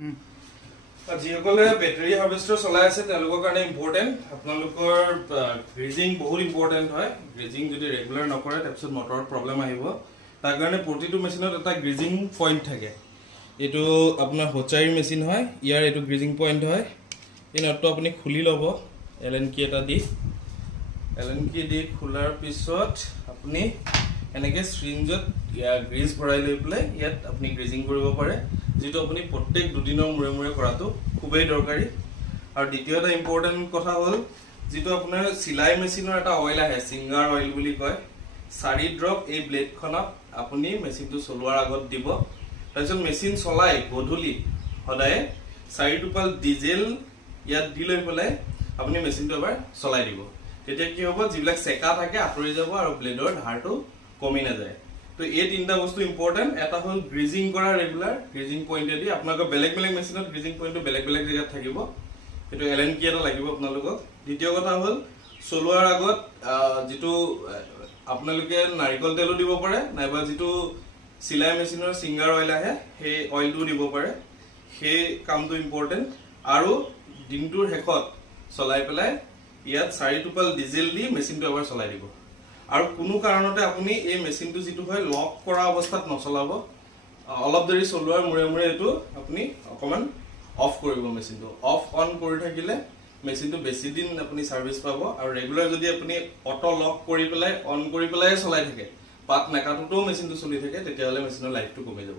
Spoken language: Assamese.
যিসকলে বেটাৰী হাৰ্ভেষ্টাৰ চলাই আছে তেওঁলোকৰ কাৰণে ইম্পৰ্টেণ্ট আপোনালোকৰ গ্ৰেজিং বহুত ইম্পৰ্টেণ্ট হয় গ্ৰেজিং যদি ৰেগুলাৰ নকৰে তাৰপিছত মটৰত প্ৰব্লেম আহিব তাৰ কাৰণে প্ৰতিটো মেচিনত এটা গ্ৰেজিং পইণ্ট থাকে এইটো আপোনাৰ হোচাৰী মেচিন হয় ইয়াৰ এইটো গ্ৰেজিং পইণ্ট হয় এই নটটো আপুনি খুলি ল'ব এলএন কি এটা দি এলএন কি দি খোলাৰ পিছত আপুনি এনেকৈ সিৰিঞ্জত গ্ৰীজ ভৰাই লৈ পেলাই ইয়াত আপুনি গ্ৰেজিং কৰিব পাৰে যেটো আপুনি প্ৰত্যেক দুদিনৰ মূৰে মূৰে কৰাটো খুবেই দৰকাৰী আৰু দ্বিতীয় এটা ইম্পৰ্টেণ্ট কথা হ'ল যেটো আপোনাৰ সিলাই মেচিনৰ এটা অইল আহে সিঙ্গাৰ অইল বুলি কয় 4 ড্ৰপ এই ব্লেডখনত আপুনি মেচিনটো চলোৱাৰ আগত দিব তাৰপিছত মেচিন চলাই গধূলি সদায় 4 টোপাল ডিজেল ইয়াত দি লৈ পেলাই আপুনি মেচিনটো এবাৰ চলাই দিব তেতিয়া কি হ'ব যিবিলাক সেকা থাকে আঁতৰি যাব আৰু ব্লেডৰ ধাৰটো কমি না যায় তো এই তিনটা বস্তু ইম্পৰ্টেন্ট এটা হল গ্ৰেজিং কৰা ৰেগুলাৰ গ্ৰেজিং পইণ্টেদি আপোনালোকৰ বেলেগ বেলেগ মেচিনত গ্ৰেজিং পইণ্টটো বেলেগ বেলেগ জায়গাত থাকিব এটো এলএন কি এটা লাগিব আপোনালোকক দ্বিতীয় কথা হল চলোৱাৰ আগত যেটো আপোনালোকে নাৰিকল তেলো দিব পাৰে নাইবা যেটো সিলাই মেচিনৰ সিঙ্গাৰ অইল আহে সেই অইলটো দিব পাৰে সেই কামটো ইম্পৰ্টেন্ট আৰু দিনটোৰ হেকত চলাই পেলাই ইয়াত 4 টোপাল ডিজেল দি মেচিনটো এবাৰ চলাই দিব আৰু কোনো কাৰণতে আপুনি এই মেচিনটো যেটো হয় লক কৰা অৱস্থাত নচলাব অলপ দেৰি চলোৱাৰ মুৰে মুৰে এটো আপুনি অকমান অফ কৰিব মেচিনটো অফ অন কৰি থাকিলে মেচিনটো বেছি দিন আপুনি সাৰ্ভিস পাব আৰু ৰেগুলাৰ যদি আপুনি অটো লক কৰি পেলাই অন কৰি পেলাই চলাই থাকে পাত নাকাটোটো মেচিনটো চলি থাকে তেতিয়াহলে মেচিনৰ লাইফটো কমি যাব